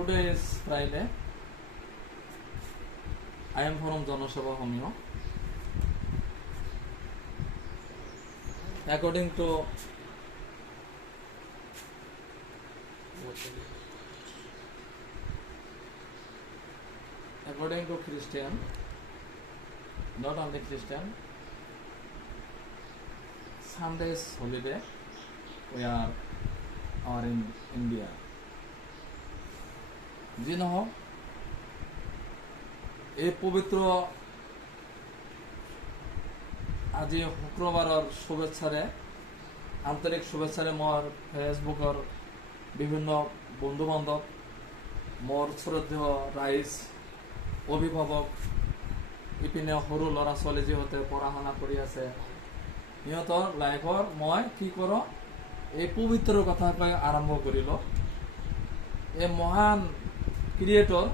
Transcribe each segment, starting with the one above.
Today is Friday. I am from Janasabha Homeo. According to Christian, not only Christian, Sunday is holiday. We are in India. Do you know? এই পবিত্র আজি শুক্ৰবাৰৰ শুভেচ্ছাৰে আন্তৰিক শুভেচ্ছাৰে মোৰ ফেচবুকৰ বিভিন্ন বন্ধু বান্ধৱ মোৰ শ্ৰদ্ধেয় ৰাইজ অভিভাৱক ইপিনে সৰু ল'ৰা ছোৱালী যিহঁতে পঢ়া শুনা কৰি আছে সিহঁতৰ লাইফৰ মই কি কৰোঁ এই পবিত্ৰ কথা কৈ আৰম্ভ কৰিলোঁ। এই মহান ক্ৰিয়েটৰ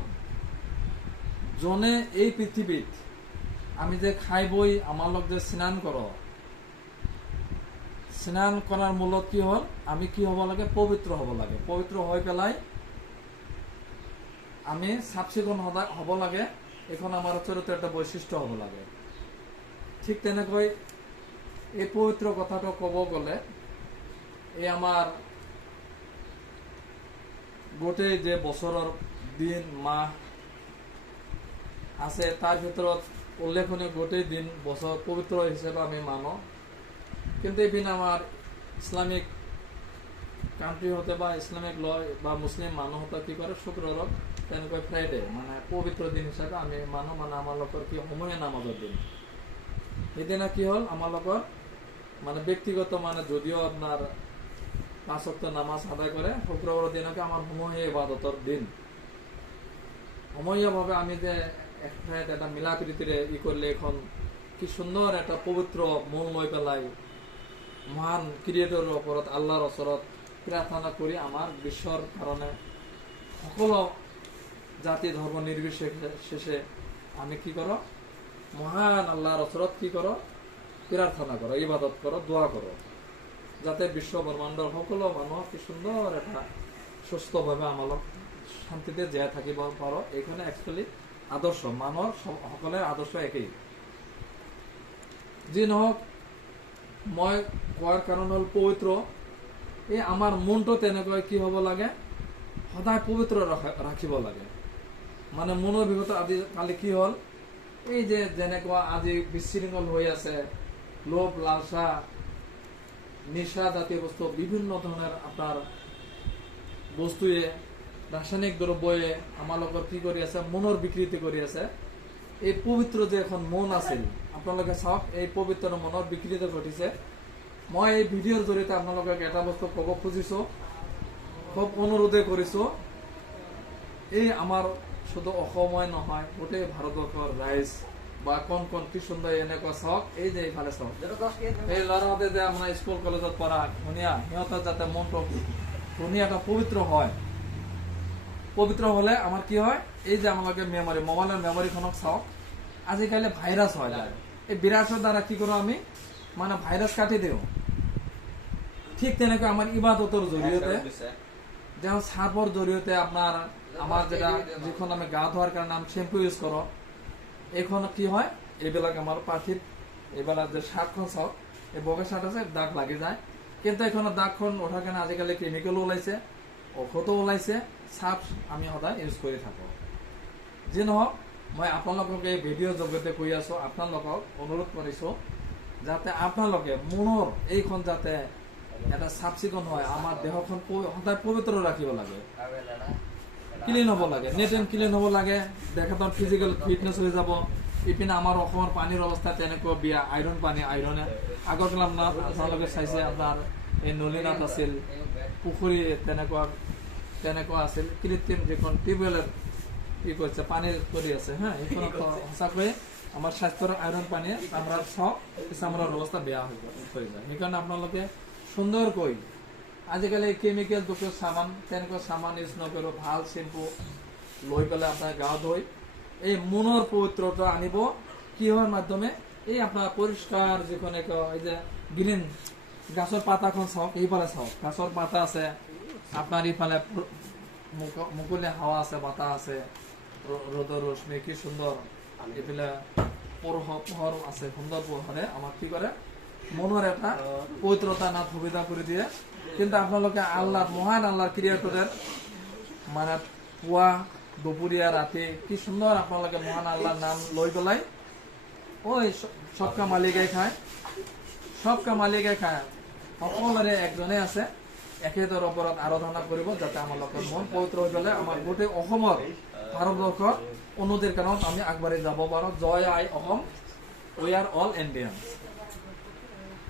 জনে এই পৃথিৱীত আমি যে খাই বই আমাৰ লগ যে স্নান কৰোঁ, স্নান কৰাৰ মূলত কি হ'ল আমি কি হ'ব লাগে? পবিত্ৰ হ'ব লাগে। পবিত্ৰ হৈ পেলাই আমি চাফ চিকুণ হ'ব লাগে। এইখন আমাৰ চৰিত্ৰৰ এটা বৈশিষ্ট্য হ'ব লাগে। ঠিক তেনেকৈ এই পবিত্ৰ কথাটো ক'ব গ'লে এই আমাৰ গোটেই যে বছৰৰ দিন মাহ আছে তাৰ ভিতৰত উল্লেখনীয় গোটেই দিন বছৰ পবিত্ৰ হিচাপে আমি মানো। কিন্তু এইপিনে আমাৰ ইছলামিক কাণ্ট্ৰি হতে বা ইছলামিক ল বা মুছলিম মানুহ হতে কি কৰে শুক্ৰবাৰক তেনেকৈ ফ্ৰাইডে মানে পবিত্ৰ দিন হিচাপে আমি মানো। মানে আমাৰ লোকৰ কি সময়ে নামাজৰ দিন সেইদিনা কি হ'ল আমাৰ লোকৰ মানে ব্যক্তিগত মানে যদিও আপোনাৰ 5 ওয়াক্ত নামাজ আদায় কৰে শুক্ৰবাৰৰ দিনকে আমাৰ সময়ে ইবাদতৰ দিন। সময়ভাৱে আমি যে এটা মিলা প্ৰীতিৰে ই কৰিলে এখন কি সুন্দৰ এটা পবিত্ৰ মন লৈ পেলাই মহান ক্ৰিয়েটৰৰ ওপৰত আল্লাহৰ ওচৰত প্ৰাৰ্থনা কৰি আমাৰ বিশ্বৰ কাৰণে সকলো জাতি ধৰ্ম নিৰ্বিশেষে আমি কি কৰোঁ মহান আল্লাহৰ ওচৰত কি কৰোঁ প্ৰাৰ্থনা কৰোঁ, ইবাদত কৰোঁ, দোয়া কৰোঁ যাতে বিশ্ব ব্ৰহ্মাণ্ডৰ সকলো মানুহ কি সুন্দৰ এটা সুস্থভাৱে আমাক শান্তিতে জীয়াই থাকিব পাৰোঁ। এইখানে একচুৱেলি আদৰ্শ মানুহৰ সকলোৰে আদৰ্শ একেই। যি নহওক মই কোৱাৰ কাৰণ হ'ল পবিত্ৰ এই আমাৰ মনটো তেনেকৈ কি হ'ব লাগে সদায় পবিত্ৰ ৰাখিব লাগে। মানে মনৰ ভিতৰত আজিকালি কি হ'ল এই যে যেনেকুৱা আজি বিশৃংখল হৈ আছে লোভ লালসা নিশা জাতীয় বস্তু বিভিন্ন ধৰণৰ আপোনাৰ বস্তুৱে ৰাসায়নিক দ্ৰব্যয়ে আমাৰ লগত কি কৰি আছে মনৰ বিকৃতি কৰি আছে। এই পবিত্ৰ যে এখন মন আছিল আপোনালোকে চাওক এই পবিত্ৰ মনৰ বিকৃতি ঘটিছে। মই এই ভিডিঅ'ৰ জৰিয়তে আপোনালোকক এটা বস্তু ক'ব খুজিছোঁ, খুব অনুৰোধে কৰিছোঁ এই আমাৰ শুধু অসময় নহয় গোটেই ভাৰতবৰ্ষৰ ৰাইজ বা কোন কি সুন্দৰ এনেকুৱা চাওক এই যে এইফালে চাওক এই ল'ৰাহঁতে যে আপোনাৰ স্কুল কলেজত পঢ়া ধুনীয়া সিহঁতৰ যাতে মনটো ধুনীয়া এটা পবিত্ৰ হয়। পবিত্ৰ হলে আমাৰ কি হয় এই যে আমালোকে মেমৰি মোবাইলৰ মেমৰিখনক চাওক আজিকালি ভাইৰাছ হয় যায়। এই বিৰাছৰ দ্বাৰা কি কৰোঁ আমি মানে ভাইৰাছ কাটি দিওঁ। ঠিক তেনেকৈ আমাৰ ইবাদতৰ জৰিয়তে যেমন চাৰ্ফৰ জৰিয়তে আপোনাৰ আমাৰ যেটা যিখন আমি গা ধোৱাৰ কাৰণে আমি শ্বেম্পু ইউজ কৰোঁ এইখন কি হয় এইবিলাক আমাৰ পাঠিত এইবিলাক যে চাৰ্টখন চাওক এই বগা চাৰ্ট আছে দাগ লাগি যায়। কিন্তু এইখনৰ দাগখন উঠাৰ কাৰণে আজিকালি কেমিকেলো ওলাইছে ঔষধো ওলাইছে। চাৰ্ফ আমি সদায় ইউজ কৰি থাকোঁ। যি নহওক মই আপোনালোকক এই ভিডিঅ'ৰ জৰিয়তে কৈ আছোঁ আপোনালোকক অনুৰোধ কৰিছোঁ যাতে আপোনালোকে মনৰ এইখন যাতে এটা চাফ চিকুণ হয়। আমাৰ দেহখন সদায় পবিত্ৰ ৰাখিব লাগে, ক্লিন হ'ব লাগে, নেট এণ্ড ক্লিন হ'ব লাগে। দেখাতৰ ফিজিকেল ফিটনেছ হৈ যাব। ইপিনে আমাৰ অসমৰ পানীৰ অৱস্থা তেনেকুৱা বিয়া আইৰণ পানী আইৰণে আগৰ কালত আপোনালোকে চাইছে আপোনাৰ এই নলীনাথ আছিল পুখুৰী তেনেকুৱা আছিল কৃত্ৰিম যিখন টিউবৱেলৰ কি কৰিছে পানী কৰি আছে হা সেইখনত সঁচাকৈয়ে আমাৰ স্বাস্থ্যৰ আইৰণ পানীয়ে চামৰাৰ চামৰাৰ অৱস্থা বেয়া হৈ যায়। সেইকাৰণে আপোনালোকে সুন্দৰকৈ আজিকালি কেমিকেল যুক্ত চামান তেনেকুৱা চামান ইউজ নকৰোঁ, ভাল শ্বেম্পু লৈ পেলাই আপোনাৰ গা ধুই এই মনৰ পবিত্ৰতা আনিব কিহৰ মাধ্যমে এই আপোনাৰ পৰিষ্কাৰ যিখন এই যে গ্ৰীণ গাছৰ পাতাখন চাওক এইফালে চাওক গাছৰ পাতা আছে আপোনাৰ ইফালে মুকলি হাৱা আছে, বতাহ আছে, ৰ'দৰ ৰশ্মি কি সুন্দৰ, এইফালে পোহৰ আছে, সুন্দৰ পোহৰে আমাক কি কৰে মনৰ এটা পবিত্ৰতা নাত সুবিধা কৰি দিয়ে। কিন্তু আপোনালোকে আল্লাহ মহান আল্লাহৰ ক্ৰিয়েটৰৰ মানে পুৱা দুপৰীয়া ৰাতি কি সুন্দৰ আপোনালোকে মহান আল্লাহৰ নাম লৈ পেলাই ওই সবকা মালিকাই খায়, সবকা মালিকাই খায়, সকলোৰে একজনে আছে, এখেতৰ ওপৰত আৰাধনা কৰিব যাতে আমাৰ লগত মন পবিত্ৰ হৈ পেলাই আমাৰ গোটেই অসমৰ ভাৰতবৰ্ষৰ উন্নতিৰ কাৰণত আমি আগবাঢ়ি যাব পাৰোঁ। জয় আই Assam, we are all Indians.